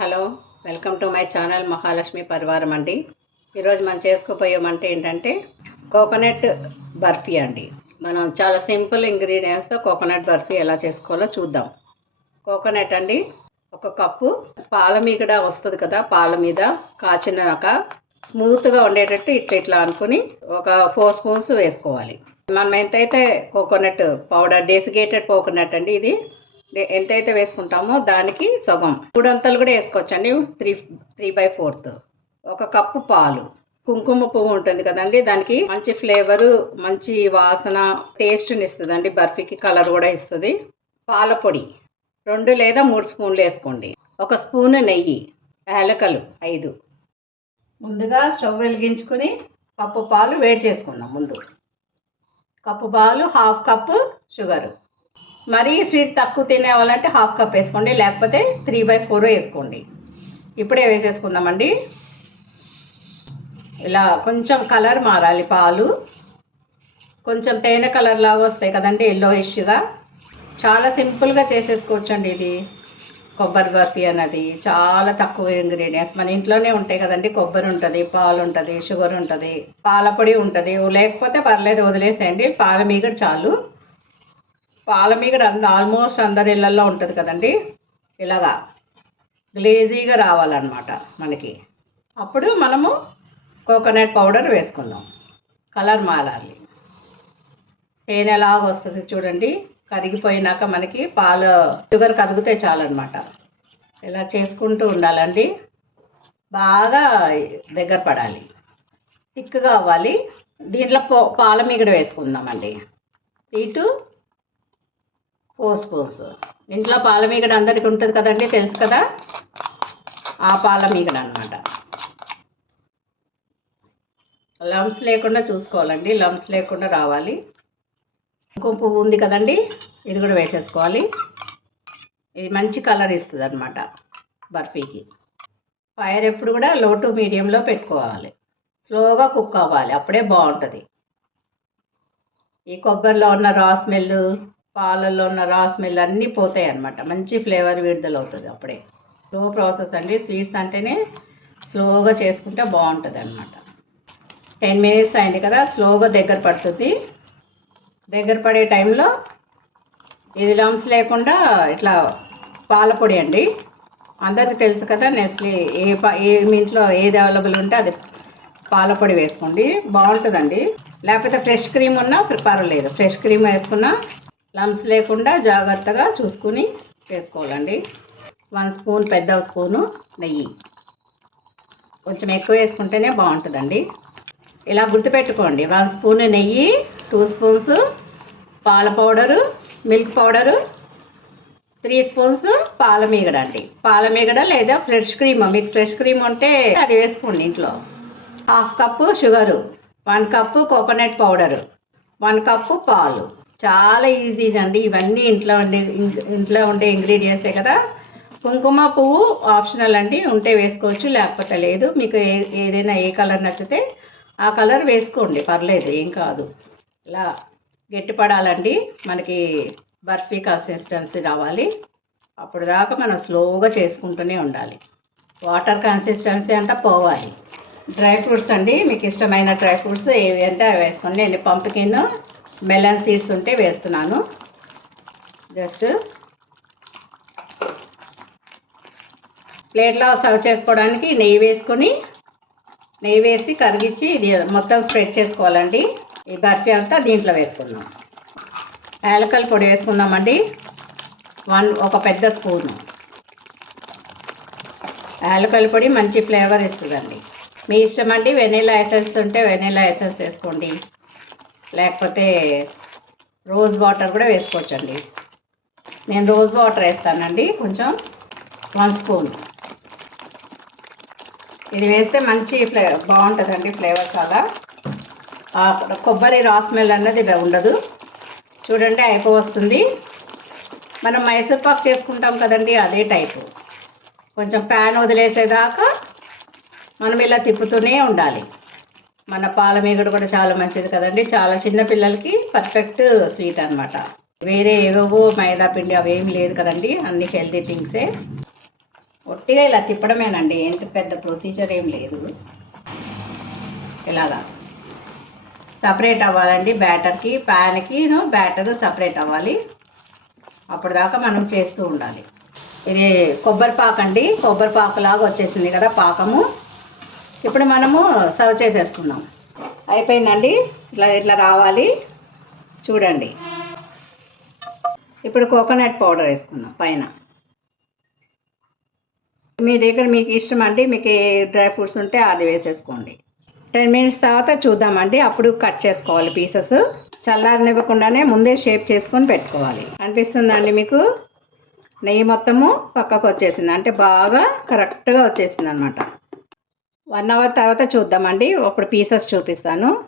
Hello welcome to my channel Mahalakshmi Parivaram అండి. ఈరోజు మనం చేసుకోబోయే వంట ఏంటంటే కోకోనట్ బర్ఫీ అండి. మనం చాలా సింపుల్ ఇంగ్రీడియంట్స్తో కోకోనట్ బర్ఫీ ఎలా చేసుకోవాలో చూద్దాం. కోకోనట్ అండి ఒక కప్పు పాల మీద వస్తుంది కదా పాల మీద కాచినాక స్మూత్గా ఉండేటట్టు ఇట్లా ఇట్లా అనుకుని ఒక ఫోర్ స్పూన్స్ వేసుకోవాలి. మనం ఎంతైతే కోకోనట్ పౌడర్ డెసిగేటెడ్ కోకోనట్ అండి ఇది ఎంతైతే వేసుకుంటామో దానికి సగం. మూడంతలు కూడా వేసుకోవచ్చండి. Three three by fourth. ఒక కప్పు పాలు. కుంకుమ పువ్వు ఉంటుంది కదండి దానికి మంచి ఫ్లేవరు మంచి వాసన టేస్ట్ని ఇస్తుంది అండి బర్ఫీకి కలర్ కూడా ఇస్తుంది. పాల పొడి. రెండు లేదా మూడు స్పూన్లు వేసుకోండి. ఒక స్పూన్ నెయ్యి. యాలకలు. ఐదు. ముందుగా స్టవ్ వెలిగించుకుని కప్పు పాలు వేడి చేసుకుందాం ముందు. కప్పు పాలు హాఫ్ కప్పు షుగరు. మరీ స్వీట్ తక్కువ తినే వాళ్ళంటే హాఫ్ కప్ వేసుకోండి లేకపోతే త్రీ బై ఫోర్ వేసుకోండి. ఇప్పుడే వేసేసుకుందామండి. ఇలా కొంచెం కలర్ మారాలి పాలు. కొంచెం తేనె కలర్ లాగా వస్తాయి కదండి ఎల్లో ఇష్గా చాలా సింపుల్గా చేసేసుకోవచ్చండి ఇది. కొబ్బరి బర్ఫీ అన్నది. చాలా తక్కువ ఇంగ్రీడియంట్స్ మన ఇంట్లోనే ఉంటాయి కదండి కొబ్బరి ఉంటుంది పాలు ఉంటుంది షుగర్ ఉంటుంది పాల పొడి ఉంటుంది. లేకపోతే పర్లేదు వదిలేసేయండి పాల మీగడ చాలు. పాల మీగడ అంద ఆల్మోస్ట్ అందరి ఇళ్ళల్లో ఉంటుంది కదండి. ఇలాగా గ్లేజీగా రావాలన్నమాట మనకి. అప్పుడు మనము కోకోనట్ పౌడర్ వేసుకుందాం. కలర్ మారాలి. తేనె ఎలాగ వస్తుంది చూడండి. కరిగిపోయినాక మనకి పాలు షుగర్ కదిగితే చాలన్నమాట. ఇలా చేసుకుంటూ ఉండాలండి. బాగా దగ్గర పడాలి. థిక్గా అవ్వాలి. దీంట్లో పో పాల మీగడ వేసుకుందామండి. ఇటు ఫోర్ స్పూన్స్ ఇంట్లో పాల మీగడ అందరికీ ఉంటుంది కదండి తెలుసు కదా? ఆ పాల మీగడ అనమాట లమ్స్ లేకుండా చూసుకోవాలండి లమ్స్ లేకుండా రావాలి. కుంకుమ పువ్వు ఉంది కదండి ఇది కూడా వేసేసుకోవాలి. ఇది మంచి కలర్ ఇస్తుంది అనమాట బర్ఫీకి. ఫైర్ ఎప్పుడు కూడా లో టు మీడియంలో పెట్టుకోవాలి. స్లోగా కుక్ అవ్వాలి అప్పుడే బాగుంటుంది. ఈ కొబ్బరిలో ఉన్న రా స్మెల్ పాలల్లో ఉన్న రా స్మెల్ అన్నీ పోతాయి అన్నమాట. మంచి ఫ్లేవర్ విడుదల అవుతుంది అప్పుడే. స్లో ప్రాసెస్ అండి. స్వీట్స్ అంటేనే స్లోగా చేసుకుంటే బాగుంటుంది అనమాట టెన్ మినిట్స్ అయింది కదా స్లోగా దగ్గర పడుతుంది. దగ్గర పడే టైంలో ఇది లమ్స్ లేకుండా ఇట్లా పాలపొడి అండి. అందరికీ తెలుసు కదా నెస్లీ ఏ పా ఏ మీ ఇంట్లో ఏది అవైలబుల్ ఉంటే అది పాలపొడి వేసుకోండి. బాగుంటుందండి. లేకపోతే ఫ్రెష్ క్రీమ్ ఉన్నా పర్వాలేదు. ఫ్రెష్ క్రీమ్ వేసుకున్నా లమ్స్ లేకుండా జాగ్రత్తగా చూసుకుని వేసుకోవాలండి. వన్ స్పూన్ పెద్ద స్పూను నెయ్యి. కొంచెం ఎక్కువ వేసుకుంటేనే బాగుంటుందండి. ఇలా గుర్తుపెట్టుకోండి. వన్ స్పూన్ నెయ్యి టూ స్పూన్స్ పాల powder milk powder three spoons పాల మీగడ అండి. పాల మీగడ లేదా ఫ్రెష్ క్రీమ్. మీకు ఫ్రెష్ క్రీమ్ ఉంటే అది వేసుకోండి ఇంట్లో. Half cup sugar one cup coconut powder one cup పాలు. చాలా ఈజీ అండి. ఇవన్నీ ఇంట్లో ఉండే ఇంట్లో ఉండే ఇంగ్రీడియంట్సే కదా. కుంకుమ పువ్వు ఆప్షనల్ అండి. ఉంటే వేసుకోవచ్చు లేకపోతే లేదు. మీకు ఏ ఏదైనా ఏ కలర్ నచ్చితే ఆ కలర్ వేసుకోండి. పర్లేదు ఏం కాదు. ఇలా గట్టిపడాలండి. మనకి బర్ఫీ కన్సిస్టెన్సీ రావాలి. అప్పుడు దాకా మనం స్లోగా చేసుకుంటూనే ఉండాలి. వాటర్ కన్సిస్టెన్సీ అంతా పోవాలి. డ్రై ఫ్రూట్స్ అండి. మీకు ఇష్టమైన డ్రై ఫ్రూట్స్ ఏవి అంటే అవి వేసుకోండి. అండి పంపికిన్ మెలన్ సీడ్స్ ఉంటే వేస్తున్నాను. జస్ట్ ప్లేట్లో సర్వ్ చేసుకోవడానికి నెయ్యి వేసుకొని నెయ్యి వేసి కరిగించి ఇది మొత్తం స్ప్రెడ్ చేసుకోవాలండి. ఈ బర్ఫీ అంతా దీంట్లో వేసుకుందాం. యాలకల పొడి వేసుకుందామండి. వన్ ఒక పెద్ద స్పూను. యాలకల పొడి మంచి ఫ్లేవర్ ఇస్తుందండి. మీ ఇష్టం అండి వెనీలా ఎసెన్స్ ఉంటే వెనీలా ఎసెన్స్ వేసుకోండి. లేకపోతే రోజ్ వాటర్ కూడా వేసుకోవచ్చండి. నేను రోజ్ వాటర్ వేస్తానండి కొంచెం వన్ స్పూన్. ఇది వేస్తే మంచి ఫ్లే బాగుంటుందండి ఫ్లేవర్ చాలా. కొబ్బరి రా స్మెల్ అన్నది ఉండదు. చూడండి అయిపో వస్తుంది మనం మైసూర్ పాక్ చేసుకుంటాం కదండి అదే టైపు. కొంచెం ప్యాన్ వదిలేసేదాకా మనం ఇలా తిప్పుతూనే ఉండాలి. మన పాల మేకడు కూడా చాలా మంచిది కదండి. చాలా చిన్న పిల్లలకి పర్ఫెక్ట్ స్వీట్ అన్నమాట. వేరే ఏవేవో మైదా పిండి అవేమి లేదు కదండి. అన్ని హెల్తీ థింగ్సే ఒట్టిగా ఇలా తిప్పడమేనండి. ఎంత పెద్ద ప్రొసీజర్ ఏం లేదు. ఇలాగా. సపరేట్ అవ్వాలండి బ్యాటర్కి ప్యాన్కి బ్యాటర్ సపరేట్ అవ్వాలి. అప్పుడు దాకా మనం చేస్తూ ఉండాలి. ఇది కొబ్బరి పాకు అండి కొబ్బరి పాకులాగా వచ్చేసింది కదా పాకము. ఇప్పుడు మనము సర్వ్ చేసేసుకుందాం. అయిపోయిందండి? ఇట్లా ఇట్లా రావాలి. చూడండి. ఇప్పుడు కోకోనట్ పౌడర్ వేసుకుందాం పైన. మీ దగ్గర మీకు ఇష్టం అండి మీకు డ్రై ఫ్రూట్స్ ఉంటే అది వేసేసుకోండి. టెన్ మినిట్స్ తర్వాత చూద్దామండి అప్పుడు కట్ చేసుకోవాలి పీసెస్. చల్లారనివ్వకుండానే ముందే షేప్ చేసుకొని పెట్టుకోవాలి. అనిపిస్తుందండి మీకు? నెయ్యి మొత్తము పక్కకు వచ్చేసింది అంటే బాగా కరెక్ట్గా వచ్చేసింది అనమాట వన్ అవర్ తర్వాత చూద్దామండి. ఒకటి పీసెస్ చూపిస్తాను.